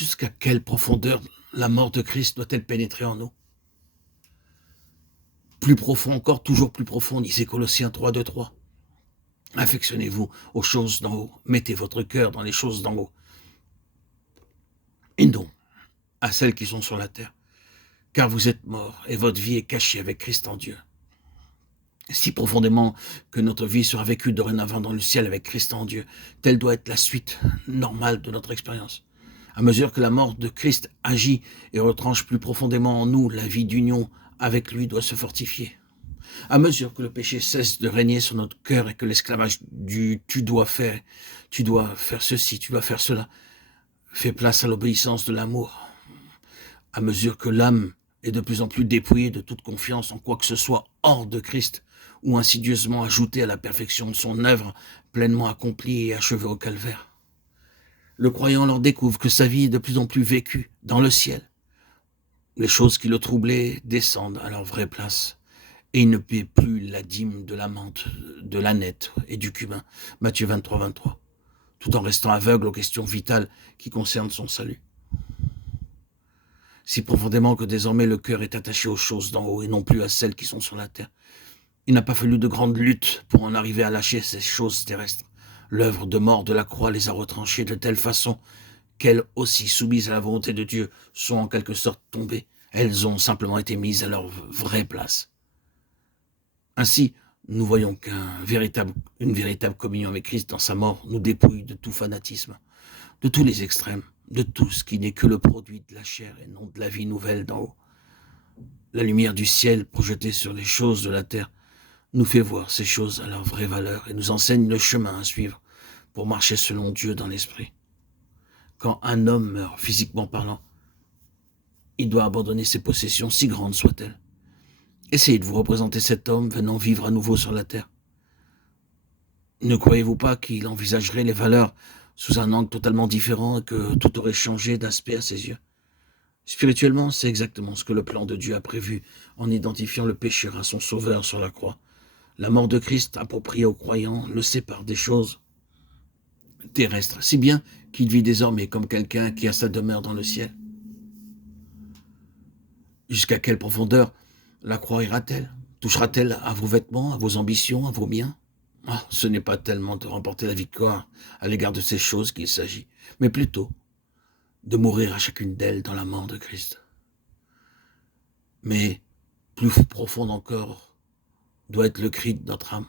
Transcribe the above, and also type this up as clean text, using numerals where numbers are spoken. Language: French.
Jusqu'à quelle profondeur la mort de Christ doit-elle pénétrer en nous? Plus profond encore, toujours plus profond, disait Colossiens 3, 2, 3. Affectionnez-vous aux choses d'en haut. Mettez votre cœur dans les choses d'en haut. Et non à celles qui sont sur la terre. Car vous êtes morts et votre vie est cachée avec Christ en Dieu. Si profondément que notre vie sera vécue dorénavant dans le ciel avec Christ en Dieu, telle doit être la suite normale de notre expérience. À mesure que la mort de Christ agit et retranche plus profondément en nous, la vie d'union avec lui doit se fortifier. À mesure que le péché cesse de régner sur notre cœur et que l'esclavage du tu dois faire ceci, tu dois faire cela, fait place à l'obéissance de l'amour. À mesure que l'âme est de plus en plus dépouillée de toute confiance en quoi que ce soit hors de Christ, ou insidieusement ajoutée à la perfection de son œuvre pleinement accomplie et achevée au calvaire. Le croyant alors découvre que sa vie est de plus en plus vécue dans le ciel. Les choses qui le troublaient descendent à leur vraie place. Et il ne paie plus la dîme de la menthe, de l'ânette et du cumin. Matthieu 23, 23. Tout en restant aveugle aux questions vitales qui concernent son salut. Si profondément que désormais le cœur est attaché aux choses d'en haut et non plus à celles qui sont sur la terre. Il n'a pas fallu de grandes luttes pour en arriver à lâcher ces choses terrestres. L'œuvre de mort de la croix les a retranchées de telle façon qu'elles aussi, soumises à la volonté de Dieu, sont en quelque sorte tombées. Elles ont simplement été mises à leur vraie place. Ainsi, nous voyons qu'une véritable communion avec Christ dans sa mort nous dépouille de tout fanatisme, de tous les extrêmes, de tout ce qui n'est que le produit de la chair et non de la vie nouvelle d'en haut. La lumière du ciel projetée sur les choses de la terre nous fait voir ces choses à leur vraie valeur et nous enseigne le chemin à suivre pour marcher selon Dieu dans l'esprit. Quand un homme meurt, physiquement parlant, il doit abandonner ses possessions, si grandes soient-elles. Essayez de vous représenter cet homme venant vivre à nouveau sur la terre. Ne croyez-vous pas qu'il envisagerait les valeurs sous un angle totalement différent et que tout aurait changé d'aspect à ses yeux? Spirituellement, c'est exactement ce que le plan de Dieu a prévu en identifiant le pécheur à son sauveur sur la croix. La mort de Christ, appropriée aux croyants, le sépare des choses terrestres, si bien qu'il vit désormais comme quelqu'un qui a sa demeure dans le ciel. Jusqu'à quelle profondeur la croix ira-t-elle? Touchera-t-elle à vos vêtements, à vos ambitions, à vos biens? Ce n'est pas tellement de remporter la victoire à l'égard de ces choses qu'il s'agit, mais plutôt de mourir à chacune d'elles dans la mort de Christ. Mais plus profonde encore doit être le cri de notre âme.